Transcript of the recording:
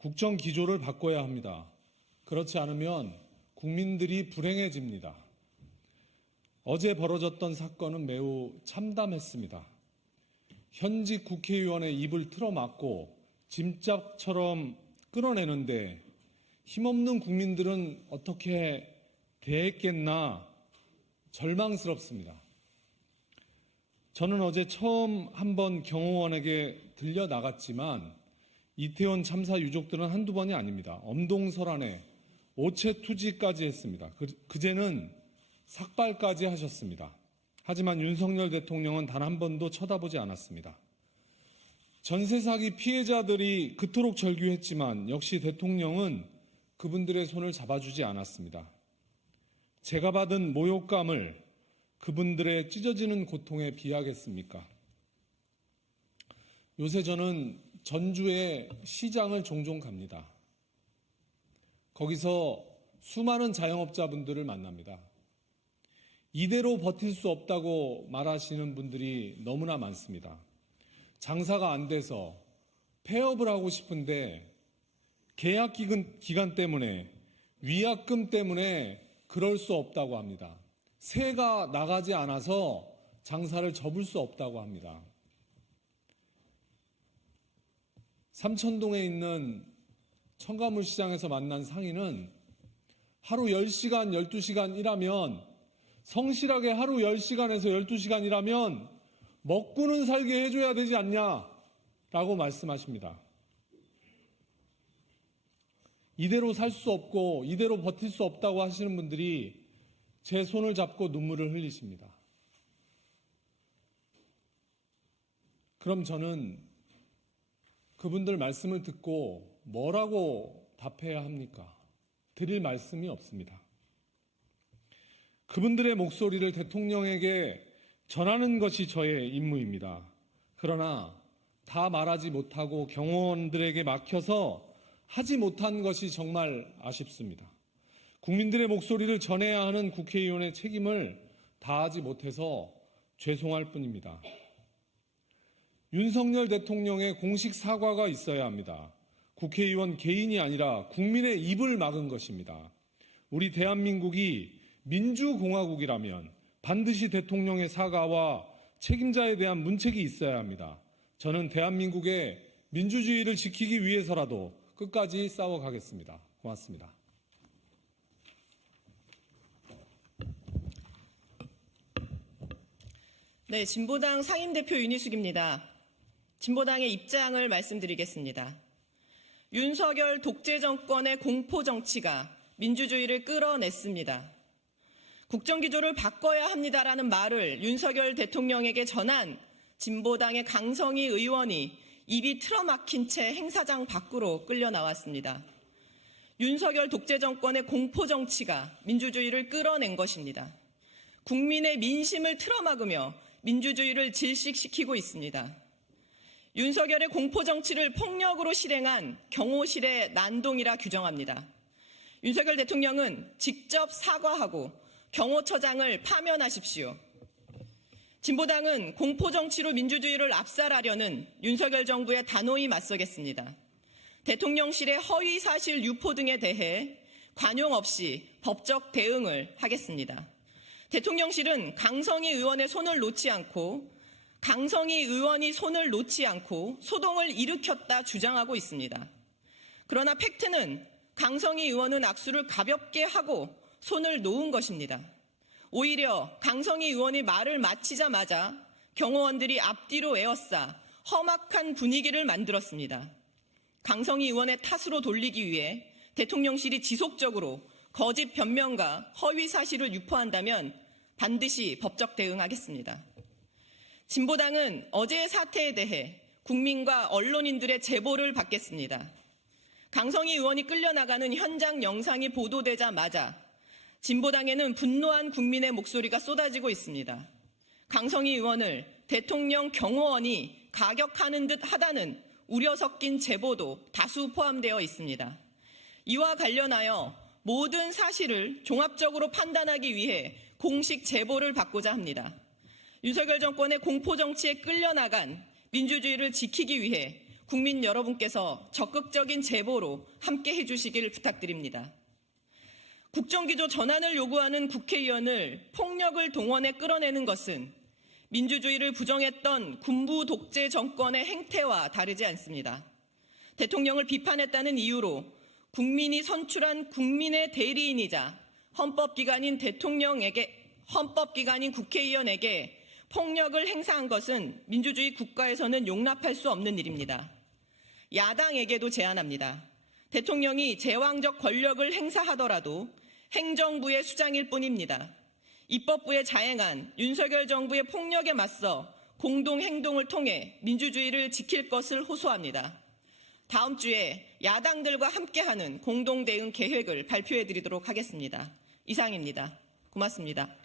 국정 기조를 바꿔야 합니다. 그렇지 않으면 국민들이 불행해집니다. 어제 벌어졌던 사건은 매우 참담했습니다. 현직 국회의원의 입을 틀어막고 짐짝처럼 끌어내는데 힘없는 국민들은 어떻게 대했겠나 절망스럽습니다. 저는 어제 처음 한번 경호원에게 들려 나갔지만 이태원 참사 유족들은 한두 번이 아닙니다. 엄동설안에 오체투지까지 했습니다. 그제는 삭발까지 하셨습니다. 하지만 윤석열 대통령은 단 한 번도 쳐다보지 않았습니다. 전세 사기 피해자들이 그토록 절규했지만 역시 대통령은 그분들의 손을 잡아주지 않았습니다. 제가 받은 모욕감을 그분들의 찢어지는 고통에 비하겠습니까? 요새 저는 전주의 시장을 종종 갑니다. 거기서 수많은 자영업자분들을 만납니다. 이대로 버틸 수 없다고 말하시는 분들이 너무나 많습니다. 장사가 안 돼서 폐업을 하고 싶은데 계약 기간 때문에 위약금 때문에 그럴 수 없다고 합니다. 세가 나가지 않아서 장사를 접을 수 없다고 합니다. 삼천동에 있는 청가물 시장에서 만난 상인은 하루 10시간, 12시간 일하면 성실하게 하루 10시간에서 12시간 일하면 먹고는 살게 해줘야 되지 않냐라고 말씀하십니다. 이대로 살 수 없고 이대로 버틸 수 없다고 하시는 분들이 제 손을 잡고 눈물을 흘리십니다. 그럼 저는 그분들 말씀을 듣고 뭐라고 답해야 합니까? 드릴 말씀이 없습니다. 그분들의 목소리를 대통령에게 전하는 것이 저의 임무입니다. 그러나 다 말하지 못하고 경호원들에게 막혀서 하지 못한 것이 정말 아쉽습니다. 국민들의 목소리를 전해야 하는 국회의원의 책임을 다하지 못해서 죄송할 뿐입니다. 윤석열 대통령의 공식 사과가 있어야 합니다. 국회의원 개인이 아니라 국민의 입을 막은 것입니다. 우리 대한민국이 민주공화국이라면 반드시 대통령의 사과와 책임자에 대한 문책이 있어야 합니다. 저는 대한민국의 민주주의를 지키기 위해서라도 끝까지 싸워가겠습니다. 고맙습니다. 네, 진보당 상임대표 윤희숙입니다. 진보당의 입장을 말씀드리겠습니다. 윤석열 독재 정권의 공포 정치가 민주주의를 끌어냈습니다. 국정기조를 바꿔야 합니다라는 말을 윤석열 대통령에게 전한 진보당의 강성희 의원이 입이 틀어막힌 채 행사장 밖으로 끌려 나왔습니다. 윤석열 독재 정권의 공포 정치가 민주주의를 끌어낸 것입니다. 국민의 민심을 틀어막으며 민주주의를 질식시키고 있습니다. 윤석열의 공포 정치를 폭력으로 실행한 경호실의 난동이라 규정합니다. 윤석열 대통령은 직접 사과하고 경호처장을 파면하십시오. 진보당은 공포정치로 민주주의를 압살하려는 윤석열 정부에 단호히 맞서겠습니다. 대통령실의 허위사실 유포 등에 대해 관용 없이 법적 대응을 하겠습니다. 대통령실은 강성희 의원의 손을 놓지 않고 강성희 의원이 손을 놓지 않고 소동을 일으켰다 주장하고 있습니다. 그러나 팩트는 강성희 의원은 악수를 가볍게 하고 손을 놓은 것입니다. 오히려 강성희 의원이 말을 마치자마자 경호원들이 앞뒤로 에워싸 험악한 분위기를 만들었습니다. 강성희 의원의 탓으로 돌리기 위해 대통령실이 지속적으로 거짓 변명과 허위 사실을 유포한다면 반드시 법적 대응하겠습니다. 진보당은 어제의 사태에 대해 국민과 언론인들의 제보를 받겠습니다. 강성희 의원이 끌려나가는 현장 영상이 보도되자마자 진보당에는 분노한 국민의 목소리가 쏟아지고 있습니다. 강성희 의원을 대통령 경호원이 가격하는 듯 하다는 우려 섞인 제보도 다수 포함되어 있습니다. 이와 관련하여 모든 사실을 종합적으로 판단하기 위해 공식 제보를 받고자 합니다. 윤석열 정권의 공포정치에 끌려나간 민주주의를 지키기 위해 국민 여러분께서 적극적인 제보로 함께 해주시길 부탁드립니다. 국정기조 전환을 요구하는 국회의원을 폭력을 동원해 끌어내는 것은 민주주의를 부정했던 군부 독재 정권의 행태와 다르지 않습니다. 대통령을 비판했다는 이유로 국민이 선출한 국민의 대리인이자 헌법기관인 국회의원에게 폭력을 행사한 것은 민주주의 국가에서는 용납할 수 없는 일입니다. 야당에게도 제안합니다. 대통령이 제왕적 권력을 행사하더라도 행정부의 수장일 뿐입니다. 입법부에 자행한 윤석열 정부의 폭력에 맞서 공동행동을 통해 민주주의를 지킬 것을 호소합니다. 다음 주에 야당들과 함께하는 공동대응 계획을 발표해 드리도록 하겠습니다. 이상입니다. 고맙습니다.